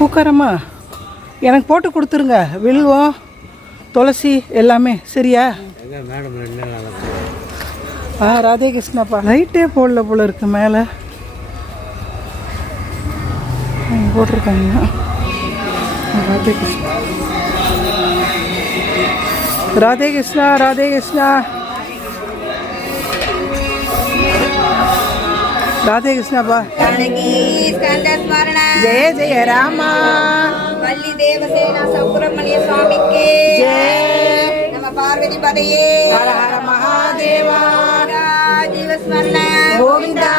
பூக்காரம்மா. எனக்கு போட்டு கொடுத்துருங்க. வில்வம் துளசி எல்லாமே. சரியா? ஆ ராதே கிருஷ்ணப்பா லைட்டே போடல போல இருக்கு மேலே. போட்டிருக்காங்க. ராதே கிருஷ்ணா ராதே கிருஷ்ணா ராதே கிருஷ்ணா ராதே கிருஷ்ணப்பா ஜெய ஜெய ராமா. வள்ளி தேவசேனா சுப்பிரமணிய சுவாமிக்கு. நம்ம பார்வதி பதையே. ஹர ஹர மகாதேவா. ஜீவஸ்மரண கோவிந்தா.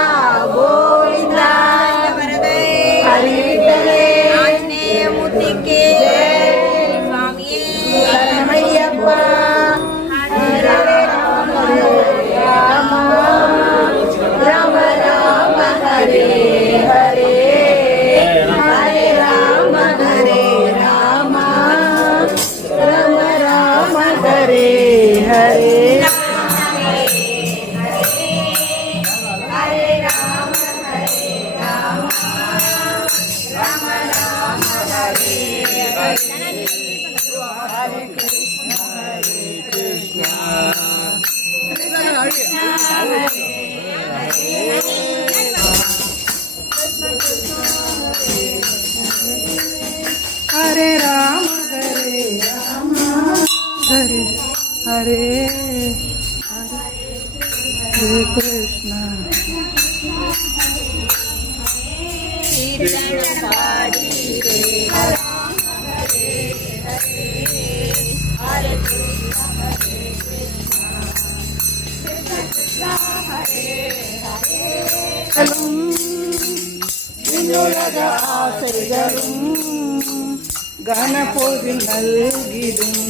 நல்கிடும்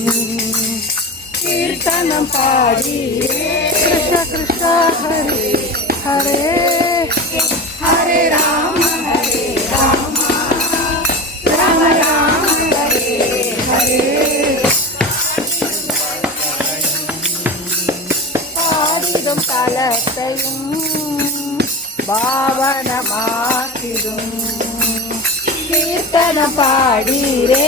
கீர்த்தனம் பாடி கிருஷ்ண கிருஷ்ண ஹரே ஹரே ஹரே ராம ஹரே ராம ராம ராம ஹரே ஹரே பாடிடும் பாவனமாக்கிடும் கீர்த்தன பாடி ரே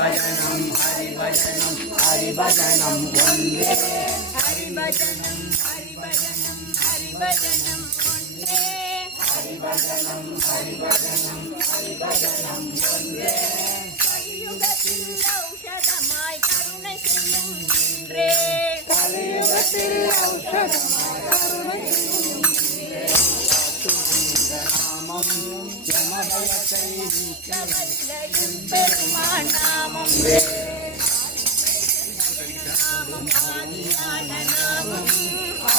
ஹரிபஜனம் ஹரிபஜனம் ஹரிபஜனம் ஒன்றே ஹரிபஜனம் ஹரிபஜனம் ஹரிபஜனம் ஒன்றே ஹரிபஜனம் ஹரிபஜனம் ஹரிபஜனம் ஒன்றே கலியுகத்தில் ஔஷதமாய் கருணை செய்யும் ஒன்றே கலியுகத்தில் ஔஷதமாய் கருணை செய்யும் பெருமான் நாமம் ஆதியான நாமம்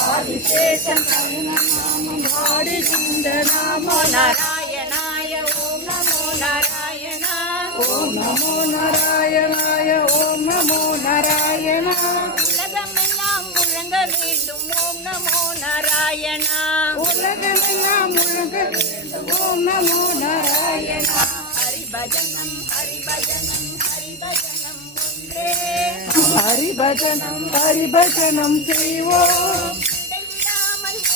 ஆதிசேஷம் நாமம் ஆடிகுண்ட நாமோ நாராயணாய ஓம் நமோ நாராயணா ஓம் நமோ நாராயணாய ஓம் நமோ நாராயணா உலகமெல்லாம் முழங்க வேண்டும். ஓம் நமோ நாராயணா. உலகமெல்லாம் முழங்க ஓம் நமோ நாராயணா.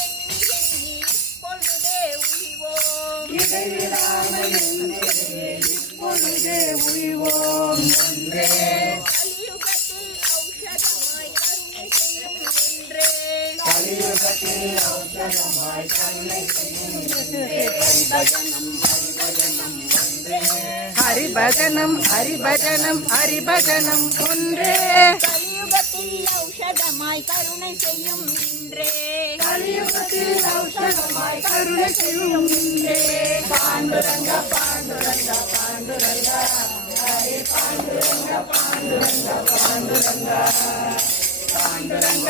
எண்ணி எண்ணி இப்பொழுதே உய்வோம். இடைவிடாமல் எண்ணிலே இப்பொழுதே உய்வோம். ஹரிபஜனம் ஹரிபஜனம் ஹரிபஜனம் ஒன்றே கலியுகத்தில் ஔஷதமாய் கருணை செய்யும் இன்றே. கலியுகத்தில் ஔஷதமாய் கருணை செய்யும் இன்றே. பாண்டுரங்க பாண்டுரங்க பாண்டுரங்க. ஹரே பாண்டுரங்க பாண்டுரங்க. பாண்டுரங்க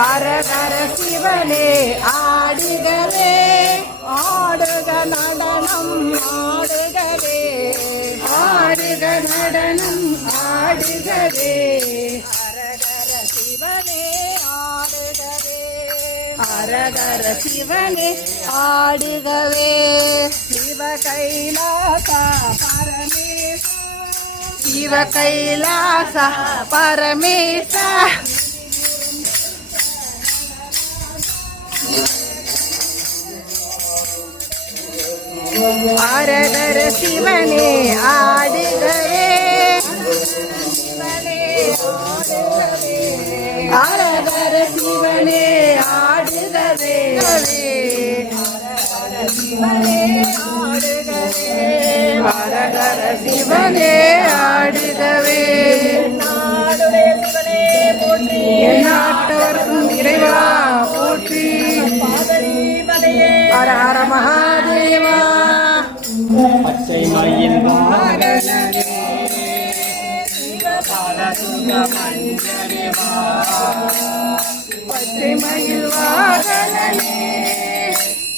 அரகர சிவனே ஆடுகவே ஆடுக நடனம் ஆடுகவே ஆடுக நடனம் ஆடுகவே அரகர சிவனே ஆடுகவே அரகர சிவனே ஆடுகவே சிவ கைலாசா பரமேச. சிவ கைலாச பரமேச. அரகர சிவனே ஆடுகவே சிவனே சிவனே ஆடுகவே சிவனே ஆடுகவே சிவனே ஆடுகவே நாட்டவர்க்கும் இறைவா போற்றி. ஹர ஹர மகா பச்சை மயில் வாகனே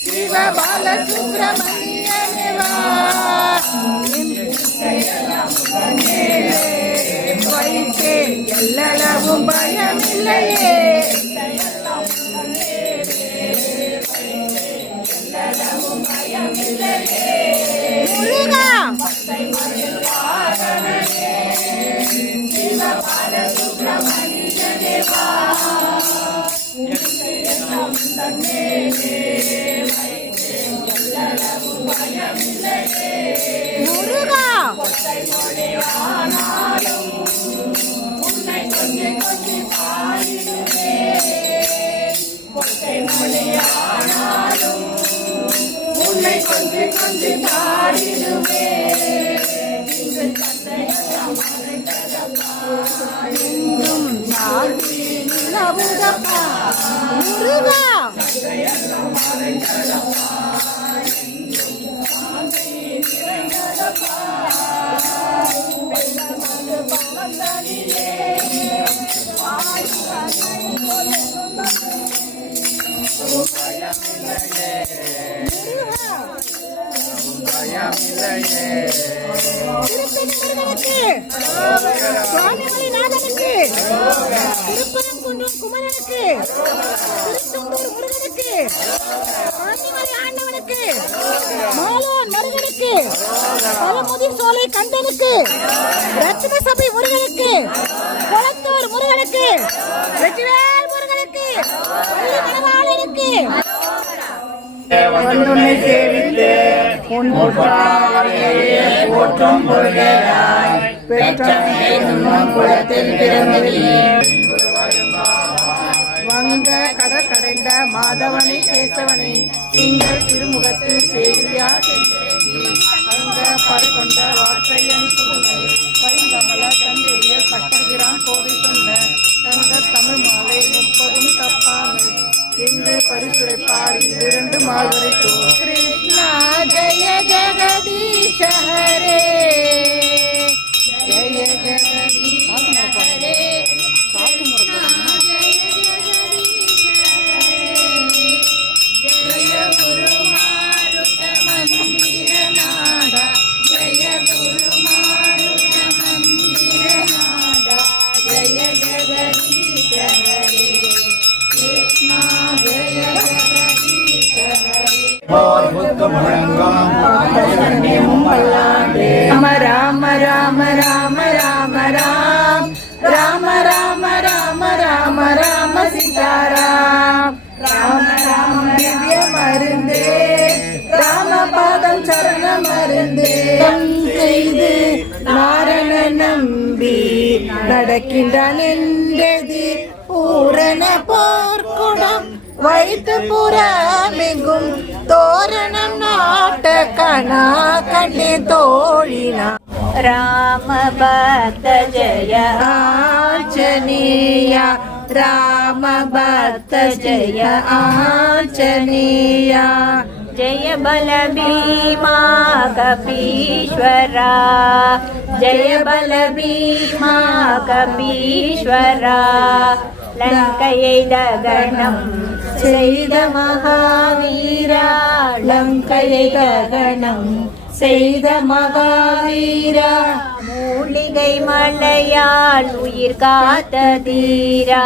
சிவ பால வைத்தே எல்லளவும் பயமில்லையே முருகா. நிலவுதப்பா முருகா திருப்பதி முருகனுக்கு சுவாமிமலை திருப்பரங்குன்றம் குமரனுக்கு திருச்செந்தூர் முருகனுக்கு. ஆண்டவனுக்கு. மாலோன் சோலை கந்தனுக்கு. சபை முருகனுக்கு. குளத்தூர் முருகனுக்கு. வெற்றிவேல் முருகனுக்கு. சேவித்து உன் போற்றும் பொருளாய் குளத்தில் வங்க கண்ட மாதவனை கேசவனை திங்கள் திருமுகத்தில் சேவியா அங்க பறகொண்ட வாற்றையன் புதுமை பைங்கமல தந்தெரிய சக்கரபிரான் கோதை சொன்ன தங்க தமிழ் மாலை முப்பதும் தப்பாமை. எங்கு பரிசுரைப்பார் இரண்டு மால்வரை கிருஷ்ணா ராம ராம ராம ராம ராம ராம் ராம ராம ராம ராம ராம சீதாராம் ராம ராம திவ்ய மருந்தே ராம பாதம் சரண மருந்தே செய்து நாரண நம்பி நடக்கின்றான் என்றது பூரண போர் वैत पुरा मिगु तोरन कन्तु राम भत जया आचनया राम बत जया जय बल भीमा कपीश्वरा जय बल भीमा कपीश्वरा लङ्कयै दगणम् செய்த மகாவீரா லங்கையை ககனம் செய்த மகாவீரா மூலிகை மலையால் உயிர் காத்த தீரா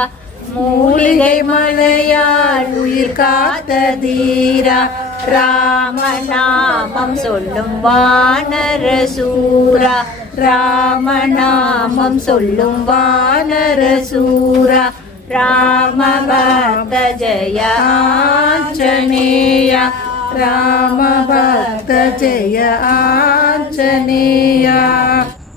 மூலிகை மலையால் உயிர் காத்த தீரா. ராமநாமம் சொல்லும் வானர சூரா. ராமநாமம் சொல்லும் வானர சூரா. ராம பக்த ஜய ஆஞ்சனேயா